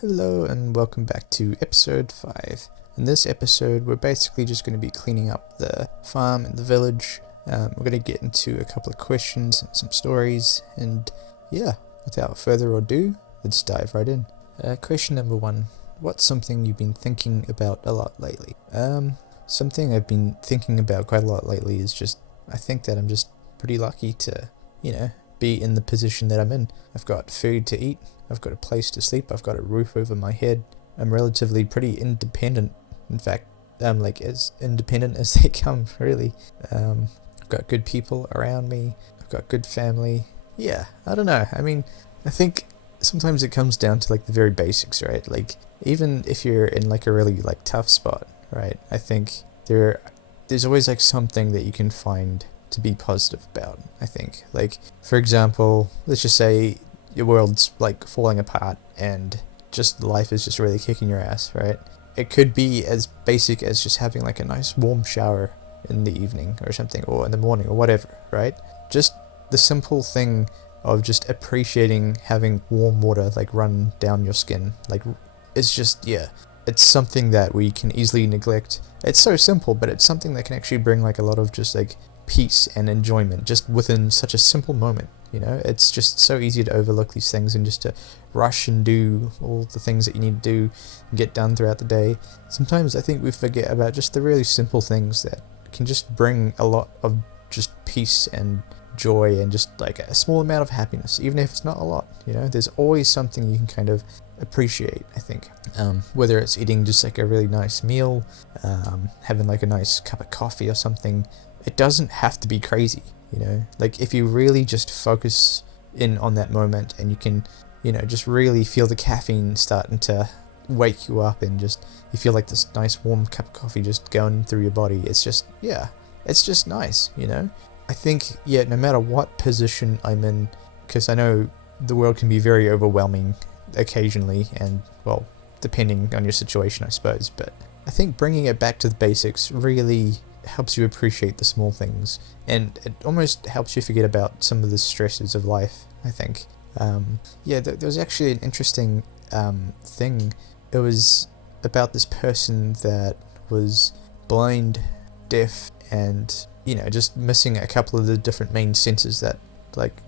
Hello and welcome back to episode 5. In this episode we're basically just going to be cleaning up the farm and the village. We're going to get into a couple of questions and some stories, and yeah, without further ado, let's dive right in. Question number 1. What's something you've been thinking about a lot lately? Something I've been thinking about quite a lot lately is I think that I'm just pretty lucky to, be in the position that I'm in. I've got food to eat, I've got a place to sleep, I've got a roof over my head. I'm relatively pretty independent. In fact, I'm as independent as they come, really. I've got good people around me, I've got good family. Yeah, I don't know. I think sometimes it comes down to the very basics, right? Even if you're in a really tough spot, right? I think there's always something that you can find to be positive about, I think. For example, let's just say your world's falling apart and just life is just really kicking your ass, right? It could be as basic as just having a nice warm shower in the evening or something, or in the morning or whatever, right? Just the simple thing of just appreciating having warm water run down your skin, it's just, yeah, it's something that we can easily neglect. It's so simple, but it's something that can actually bring a lot of just peace and enjoyment just within such a simple moment. It's just so easy to overlook these things and just to rush and do all the things that you need to do and get done throughout the day. Sometimes I think we forget about just the really simple things that can just bring a lot of just peace and joy and just a small amount of happiness, even if it's not a lot. There's always something you can kind of appreciate, I think. Whether it's eating just a really nice meal, having a nice cup of coffee or something. It doesn't have to be crazy, if you really just focus in on that moment and you can, just really feel the caffeine starting to wake you up and just, you feel this nice warm cup of coffee just going through your body. It's just, yeah, it's just nice, I think, yeah, no matter what position I'm in, because I know the world can be very overwhelming occasionally and, well, depending on your situation, I suppose, but I think bringing it back to the basics really helps you appreciate the small things, and it almost helps you forget about some of the stresses of life, I think. There was actually an interesting thing. It was about this person that was blind, deaf, and just missing a couple of the different main senses that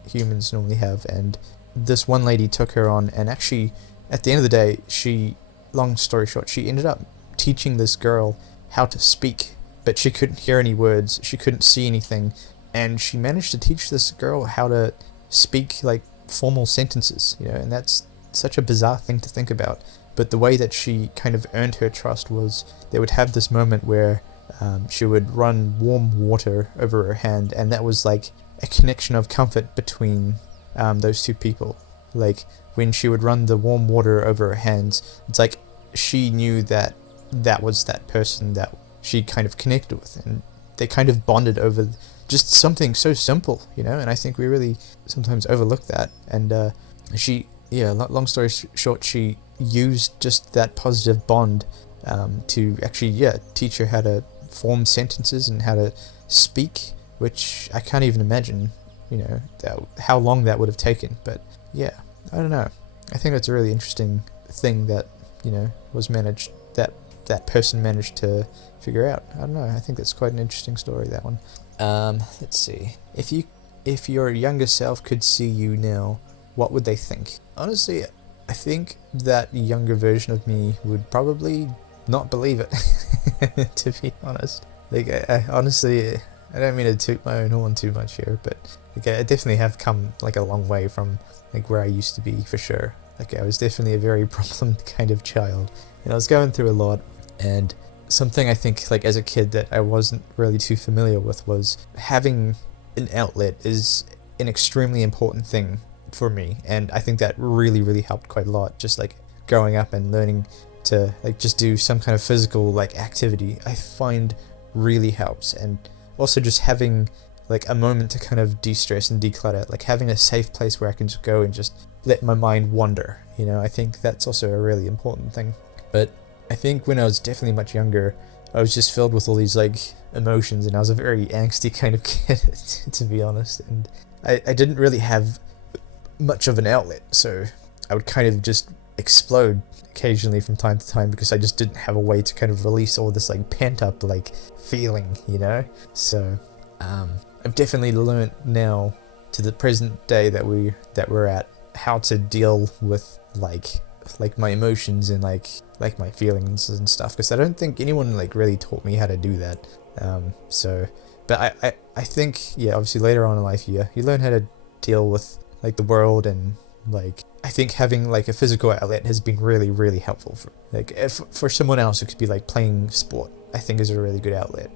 humans normally have, and this one lady took her on, and actually at the end of the day, long story short, she ended up teaching this girl how to speak, but she couldn't hear any words, she couldn't see anything, and she managed to teach this girl how to speak formal sentences, and that's such a bizarre thing to think about. But the way that she kind of earned her trust was they would have this moment where she would run warm water over her hand, and that was a connection of comfort between those two people. When she would run the warm water over her hands, it's she knew that was that person that she kind of connected with, and they kind of bonded over just something so simple, and I think we really sometimes overlook that. And long story short, she used just that positive bond to actually, teach her how to form sentences and how to speak, which I can't even imagine, how long that would have taken. But yeah, I don't know. I think that's a really interesting thing that, was managed, that person managed to figure out. I don't know, I think that's quite an interesting story, that one. Let's see. If your younger self could see you now, what would they think? Honestly, I think that younger version of me would probably not believe it, to be honest. I honestly, I don't mean to toot my own horn too much here, but I definitely have come a long way from where I used to be, for sure. I was definitely a very problem kind of child, and I was going through a lot. And something I think as a kid that I wasn't really too familiar with was having an outlet is an extremely important thing for me, and I think that really helped quite a lot. Just growing up and learning to just do some kind of physical activity, I find really helps. And also just having a moment to kind of de-stress and declutter, having a safe place where I can just go and just let my mind wander, I think that's also a really important thing. But I think when I was definitely much younger, I was just filled with all these emotions, and I was a very angsty kind of kid, to be honest, and I didn't really have much of an outlet, so I would kind of just explode occasionally from time to time because I just didn't have a way to kind of release all this like pent up like feeling, you know. So I've definitely learned now to the present day that we're at how to deal with like my emotions and like my feelings and stuff, because I don't think anyone like really taught me how to do that. But I think, yeah, obviously later on in life you learn how to deal with like the world, and like I think having like a physical outlet has been really, really helpful for like for someone else it could be like playing sport. I think is a really good outlet.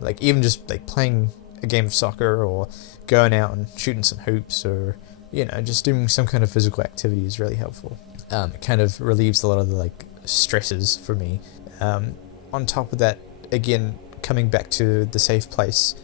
Like even just like playing a game of soccer or going out and shooting some hoops, or you know, just doing some kind of physical activity is really helpful. It kind of relieves a lot of the like stresses for me. On top of that, again, coming back to the safe place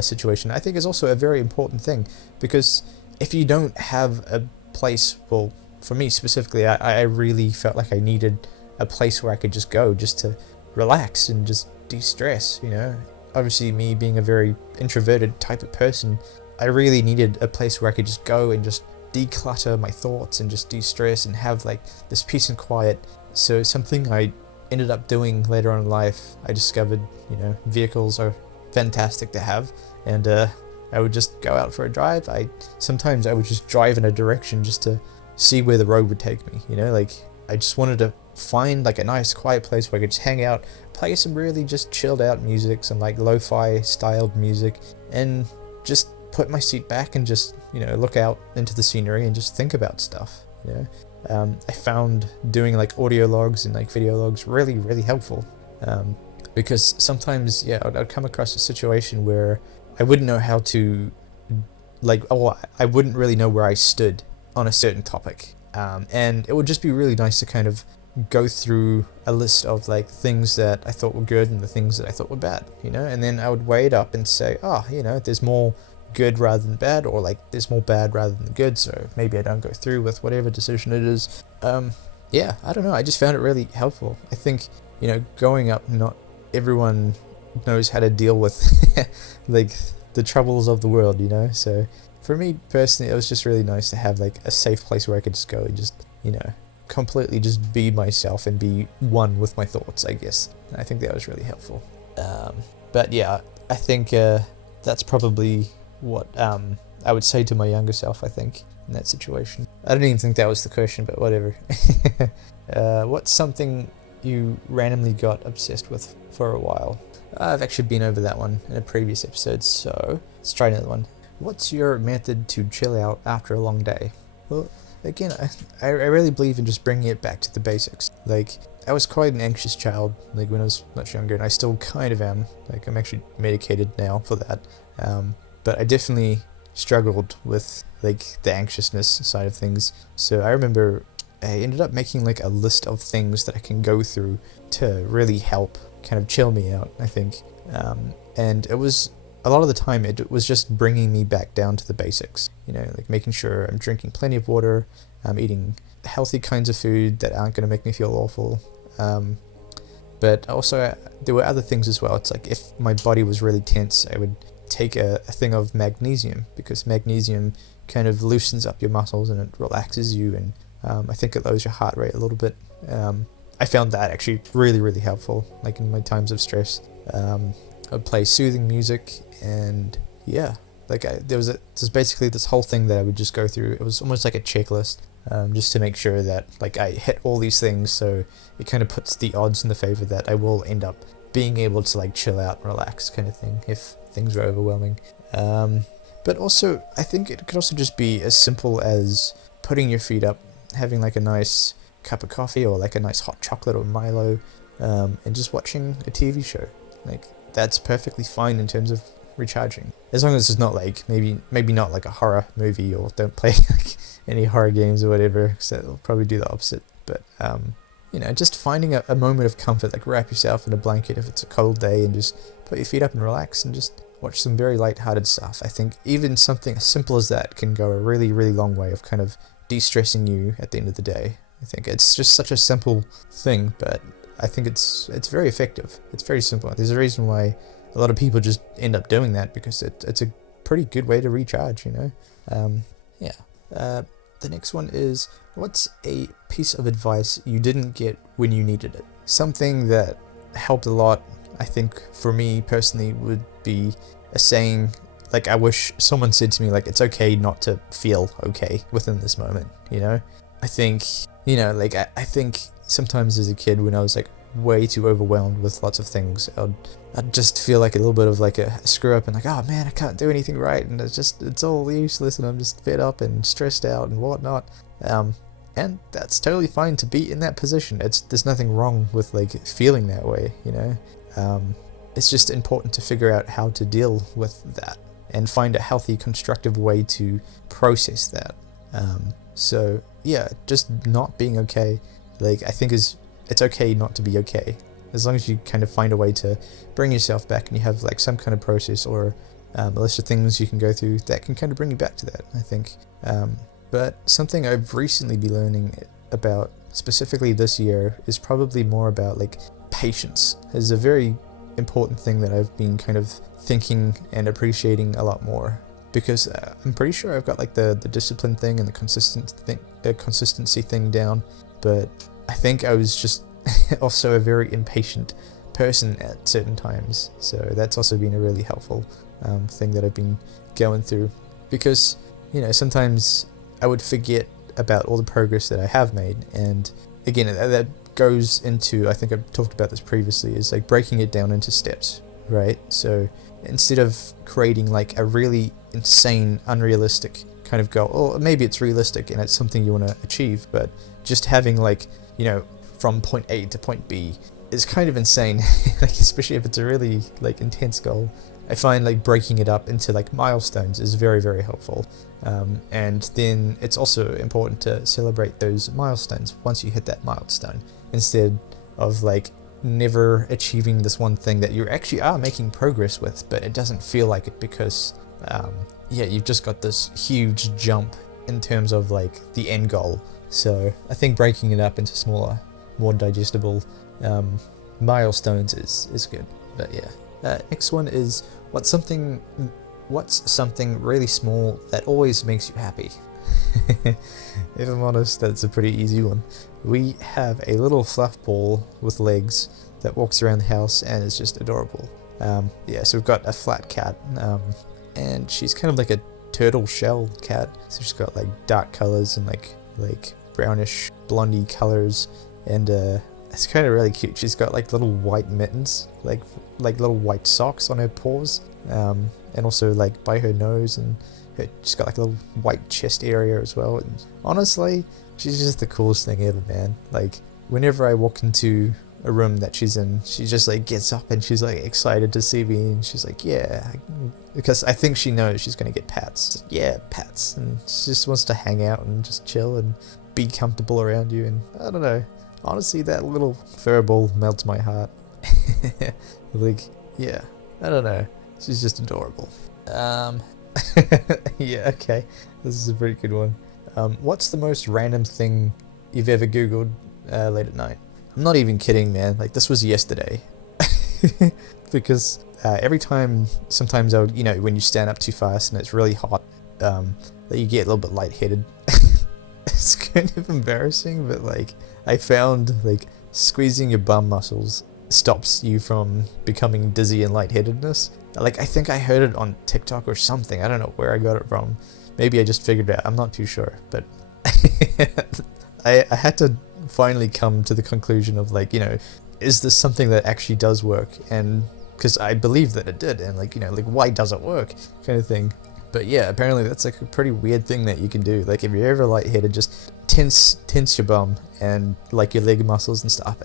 situation, I think is also a very important thing, because if you don't have a place, well, for me specifically, I really felt like I needed a place where I could just go just to relax and just de-stress, you know. Obviously me being a very introverted type of person, I really needed a place where I could just go and just declutter my thoughts and just de-stress and have like this peace and quiet. So something I ended up doing later on in life, I discovered, you know, vehicles are fantastic to have, and I would just go out for a drive. Sometimes I would just drive in a direction just to see where the road would take me, you know, like I just wanted to find like a nice quiet place where I could just hang out, play some really just chilled out music, some like lo-fi styled music, and just put my seat back and just, you know, look out into the scenery and just think about stuff, you know. I found doing like audio logs and like video logs really, really helpful, because sometimes, yeah, I'd come across a situation where I wouldn't know how to, like, I wouldn't really know where I stood on a certain topic, and it would just be really nice to kind of go through a list of like things that I thought were good and the things that I thought were bad, you know, and then I would weigh it up and say, oh, you know, there's more good rather than bad, or like there's more bad rather than good, so maybe I don't go through with whatever decision it is. Yeah, I don't know, I just found it really helpful. I think, you know, growing up, not everyone knows how to deal with like the troubles of the world, you know, so for me personally it was just really nice to have like a safe place where I could just go and just, you know, completely just be myself and be one with my thoughts, I guess. And I think that was really helpful. But yeah, I think that's probably what I would say to my younger self, I think, in that situation. I don't even think that was the question, but whatever. What's something you randomly got obsessed with for a while? I've actually been over that one in a previous episode, so let's try another one. What's your method to chill out after a long day? Well, again, I really believe in just bringing it back to the basics. Like, I was quite an anxious child, like when I was much younger, and I still kind of am. Like, I'm actually medicated now for that. But I definitely struggled with like the anxiousness side of things. So I remember I ended up making like a list of things that I can go through to really help kind of chill me out, I think. And it was, a lot of the time, it was just bringing me back down to the basics, you know, like making sure I'm drinking plenty of water, I'm eating healthy kinds of food that aren't going to make me feel awful. But also there were other things as well. It's like if my body was really tense, I would take a thing of magnesium, because magnesium kind of loosens up your muscles and it relaxes you, and I think it lowers your heart rate a little bit. I found that actually really, really helpful, like in my times of stress. I'd play soothing music, and yeah, like there's basically this whole thing that I would just go through. It was almost like a checklist, just to make sure that like I hit all these things, so it kind of puts the odds in the favor that I will end up being able to like chill out and relax kind of thing if things were overwhelming. But also I think it could also just be as simple as putting your feet up, having like a nice cup of coffee or like a nice hot chocolate or Milo, and just watching a TV show. Like, that's perfectly fine in terms of recharging, as long as it's not like maybe not like a horror movie, or don't play like any horror games or whatever, because that'll probably do the opposite. But you know, just finding a moment of comfort, like wrap yourself in a blanket if it's a cold day and just put your feet up and relax and just watch some very light-hearted stuff. I think even something as simple as that can go a really, really long way of kind of de-stressing you at the end of the day. I think it's just such a simple thing, but I think it's very effective. It's very simple. There's a reason why a lot of people just end up doing that, because it's a pretty good way to recharge, you know. the next one is, what's a piece of advice you didn't get when you needed it? Something that helped a lot, I think, for me personally, would be a saying, like, I wish someone said to me, like, it's okay not to feel okay within this moment, you know? I think, you know, like, I think sometimes as a kid when I was, like, way too overwhelmed with lots of things, I'd just feel like a little bit of, like, a screw up and like, oh man, I can't do anything right, and it's all useless, and I'm just fed up and stressed out and whatnot. And that's totally fine to be in that position. There's nothing wrong with, like, feeling that way, you know? It's just important to figure out how to deal with that and find a healthy, constructive way to process that. So yeah, just not being okay, like, I think it's okay not to be okay, as long as you kind of find a way to bring yourself back and you have, like, some kind of process or a list of things you can go through that can kind of bring you back to that, I think. But something I've recently been learning about, specifically this year, is probably more about, like, patience. Is a very important thing that I've been kind of thinking and appreciating a lot more, because I'm pretty sure I've got, like, the discipline thing and the consistency thing down, but I think I was just also a very impatient person at certain times, so that's also been a really helpful thing that I've been going through, because, you know, sometimes I would forget about all the progress that I have made, and again, that goes into, I think I've talked about this previously, is like breaking it down into steps, right? So instead of creating, like, a really insane, unrealistic kind of goal, or maybe it's realistic and it's something you want to achieve, but just having, like, you know, from point A to point B is kind of insane, like, especially if it's a really, like, intense goal. I find, like, breaking it up into, like, milestones is very, very helpful. And then it's also important to celebrate those milestones once you hit that milestone, instead of, like, never achieving this one thing that you actually are making progress with, but it doesn't feel like it because, yeah, you've just got this huge jump in terms of, like, the end goal. So I think breaking it up into smaller, more digestible milestones is good. But yeah. Next one is, what's something really small that always makes you happy? If I'm honest, that's a pretty easy one. We have a little fluff ball with legs that walks around the house and is just adorable. Yeah, so we've got a flat cat, and she's kind of like a turtle shell cat, so she's got, like, dark colors and like brownish blondie colors, and it's kind of really cute. She's got, like, little white mittens, like little white socks on her paws, and also, like, by her nose, and she's got, like, a little white chest area as well. And honestly, she's just the coolest thing ever, man. Like, whenever I walk into a room that she's in, she just, like, gets up and she's, like, excited to see me, and she's like, yeah, because I think she knows she's gonna get pats. Like, yeah, pats, and she just wants to hang out and just chill and be comfortable around you. And I don't know, honestly, that little fur ball melts my heart. Like, yeah, I don't know, she's just adorable. Yeah, okay, this is a pretty good one. What's the most random thing you've ever Googled late at night? I'm not even kidding, man. Like, this was yesterday. Because every time, sometimes you know, when you stand up too fast and it's really hot, that you get a little bit lightheaded. It's kind of embarrassing, but, like, I found, like, squeezing your bum muscles stops you from becoming dizzy and lightheadedness. Like, I think I heard it on TikTok or something. I don't know where I got it from. Maybe I just figured it out. I'm not too sure, but I had to finally come to the conclusion of, like, you know, is this something that actually does work? And because I believe that it did, and, like, you know, like, why does it work, kind of thing. But yeah, apparently that's, like, a pretty weird thing that you can do. Like, if you're ever lightheaded, just tense your bum and, like, your leg muscles and stuff.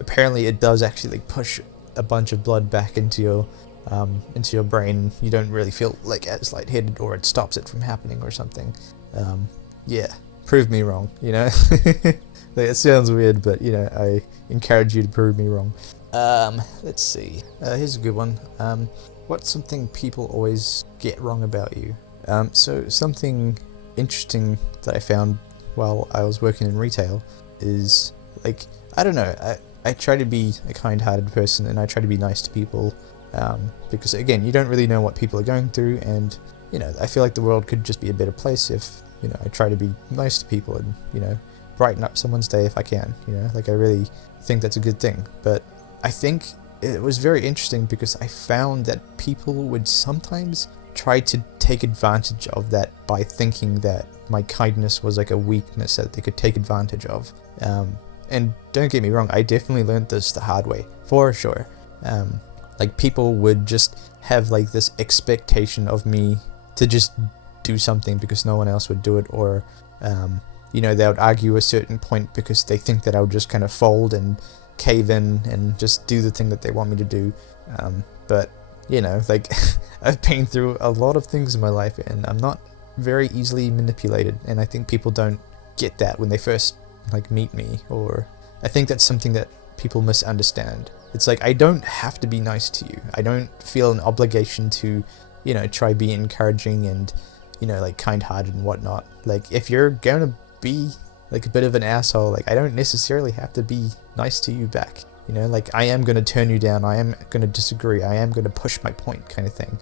Apparently it does actually, like, push a bunch of blood back into your brain. You don't really feel, like, as lightheaded, or it stops it from happening or something. Yeah, prove me wrong, you know. Like, it sounds weird, but, you know, I encourage you to prove me wrong. Let's see. Here's a good one. What's something people always get wrong about you? So something interesting that I found while I was working in retail is, like, I don't know, I try to be a kind-hearted person, and I try to be nice to people, because, again, you don't really know what people are going through, and, you know, I feel like the world could just be a better place if You know, I try to be nice to people and, you know, brighten up someone's day if I can, you know, like I really think that's a good thing. But I think it was very interesting because I found that people would sometimes try to take advantage of that by thinking that my kindness was like a weakness that they could take advantage of. And don't get me wrong, I definitely learned this the hard way, for sure. Like people would just have like this expectation of me to just do something because no one else would do it, or you know, they would argue a certain point because they think that I would just kind of fold and cave in and just do the thing that they want me to do. But you know, like I've been through a lot of things in my life and I'm not very easily manipulated, and I think people don't get that when they first like meet me, or I think that's something that people misunderstand. It's like, I don't have to be nice to you. I don't feel an obligation to, you know, try be encouraging and, you know, like kind-hearted and whatnot. Like if you're gonna be like a bit of an asshole, like I don't necessarily have to be nice to you back. You know, like I am gonna turn you down, I am gonna disagree, I am gonna push my point kind of thing.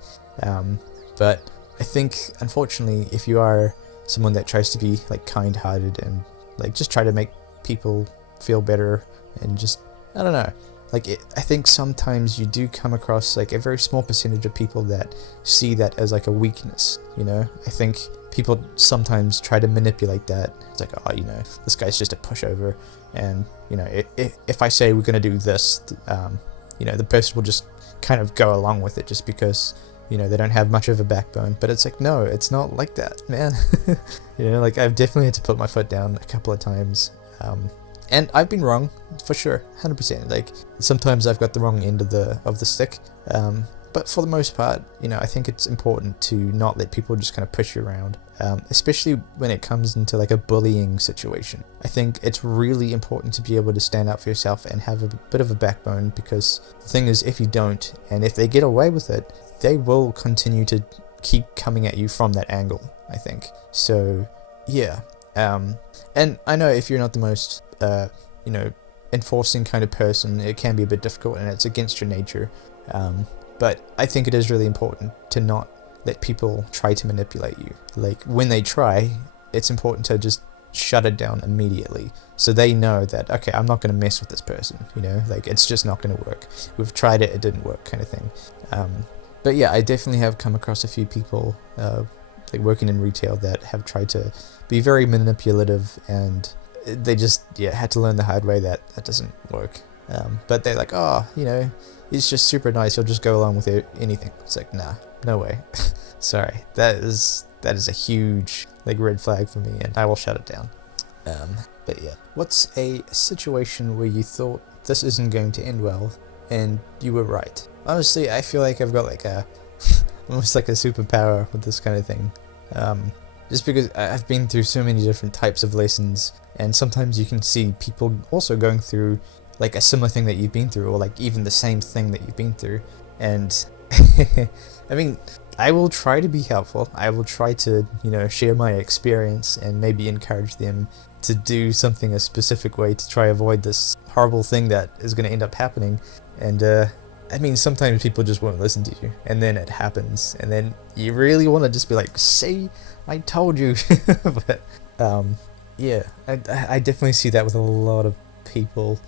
But I think unfortunately if you are someone that tries to be like kind-hearted and like just try to make people feel better and just, I don't know, like I think sometimes you do come across like a very small percentage of people that see that as like a weakness, you know. I think people sometimes try to manipulate that. It's like, oh, you know, this guy's just a pushover, and you know, if I say we're gonna do this, you know, the person will just kind of go along with it just because, you know, they don't have much of a backbone. But it's like, no, it's not like that, man. You know, like I've definitely had to put my foot down a couple of times. And I've been wrong, for sure, 100%. Like, sometimes I've got the wrong end of the stick. But for the most part, you know, I think it's important to not let people just kind of push you around. Especially when it comes into like a bullying situation. I think it's really important to be able to stand up for yourself and have a bit of a backbone, because the thing is, if you don't, and if they get away with it, they will continue to keep coming at you from that angle, I think. So, yeah. And I know if you're not the most, you know, enforcing kind of person, it can be a bit difficult and it's against your nature. But I think it is really important to not let people try to manipulate you. Like, when they try, it's important to just shut it down immediately, so they know that, okay, I'm not going to mess with this person, you know, like it's just not going to work. We've tried it, it didn't work, kind of thing. But yeah, I definitely have come across a few people, like working in retail, that have tried to be very manipulative, and they just, yeah, had to learn the hard way that that doesn't work. But they're like, oh, you know, he's just super nice, he'll just go along with anything. It's like, nah, no way. Sorry, that is a huge like red flag for me, and I will shut it down. But yeah, what's a situation where you thought this isn't going to end well and you were right? Honestly, I feel like I've got like a almost like a superpower with this kind of thing. Just because I've been through so many different types of lessons, and sometimes you can see people also going through like a similar thing that you've been through, or like even the same thing that you've been through. And I mean, I will try to be helpful. I will try to, you know, share my experience and maybe encourage them to do something a specific way to try avoid this horrible thing that is going to end up happening. And I mean, sometimes people just won't listen to you, and then it happens, and then you really want to just be like, see, I told you. But yeah, I definitely see that with a lot of people.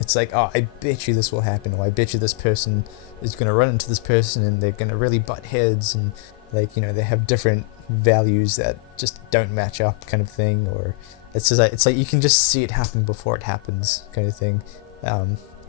It's like, oh, I bet you this will happen, or I bet you this person is going to run into this person and they're going to really butt heads, and like, you know, they have different values that just don't match up, kind of thing. Or it's just like, it's like you can just see it happen before it happens, kind of thing.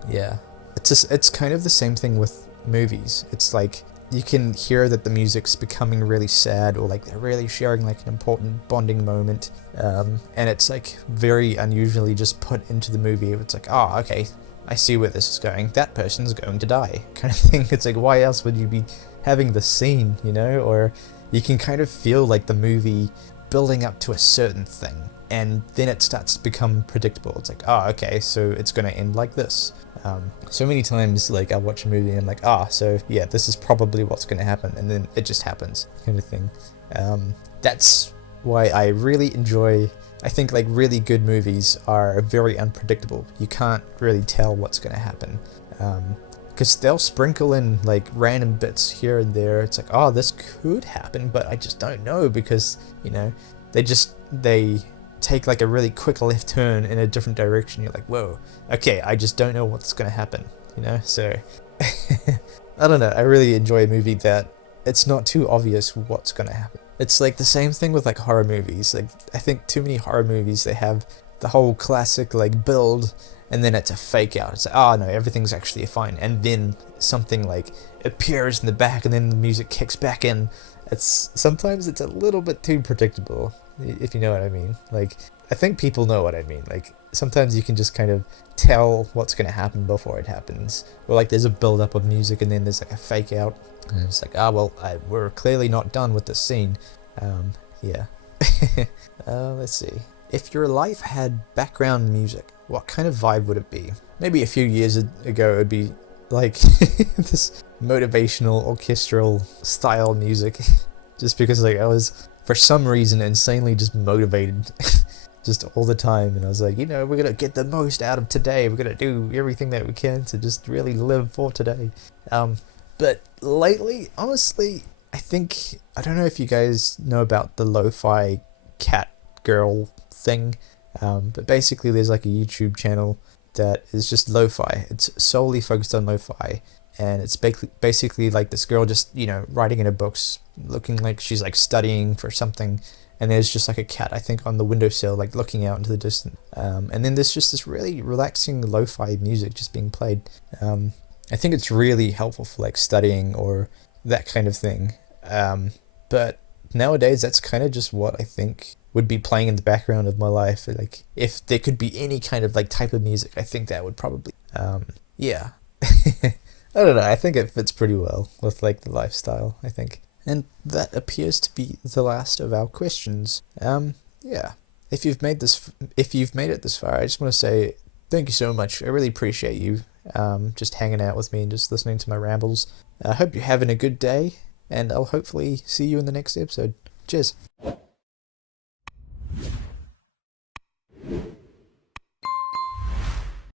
Yeah, it's kind of the same thing with movies. It's like you can hear that the music's becoming really sad, or like they're really sharing like an important bonding moment, and it's like very unusually just put into the movie. It's like, oh, okay, I see where this is going. That person's going to die, kind of thing. It's like, why else would you be having the scene, you know? Or you can kind of feel like the movie building up to a certain thing, and then it starts to become predictable. It's like, oh, okay, so it's going to end like this. So many times, like, I watch a movie and I'm like, so yeah, this is probably what's going to happen, and then it just happens, kind of thing. That's why I really enjoy, I think, like, really good movies are very unpredictable. You can't really tell what's going to happen. because they'll sprinkle in like random bits here and there. It's like, oh, this could happen, but I just don't know, because, you know, they take like a really quick left turn in a different direction. You're like, whoa, okay, I just don't know what's gonna happen, you know. So I don't know, I really enjoy a movie that it's not too obvious what's gonna happen. It's like the same thing with like horror movies. Like, I think too many horror movies, they have the whole classic like build, and then it's a fake out. It's like, oh no, everything's actually fine, and then something like appears in the back, and then the music kicks back in. Sometimes it's a little bit too predictable, if you know what I mean. Like, I think people know what I mean. Like, sometimes you can just kind of tell what's going to happen before it happens. Or like there's a build up of music, and then there's like a fake out, and it's like, we're clearly not done with this scene. Yeah. Let's see. If your life had background music, what kind of vibe would it be? Maybe a few years ago it would be like this motivational orchestral style music, just because like I was for some reason insanely just motivated just all the time, and I was like, you know, we're gonna get the most out of today, we're gonna do everything that we can to just really live for today. But lately, honestly, I don't know if you guys know about the lo-fi cat girl thing, but basically there's like a YouTube channel that is just lo-fi. It's solely focused on lo-fi, and it's basically like this girl just, you know, writing in her books, looking like she's like studying for something, and there's just like a cat, I think, on the windowsill, like looking out into the distance, and then there's just this really relaxing lo-fi music just being played. I think it's really helpful for like studying or that kind of thing, but nowadays that's kind of just what I think would be playing in the background of my life. Like, if there could be any kind of like type of music, I think that would probably, yeah. I don't know, I think it fits pretty well with like the lifestyle, I think. And that appears to be the last of our questions. Yeah. If you've made it this far, I just want to say thank you so much. I really appreciate you just hanging out with me and just listening to my rambles. I hope you're having a good day, and I'll hopefully see you in the next episode. Cheers.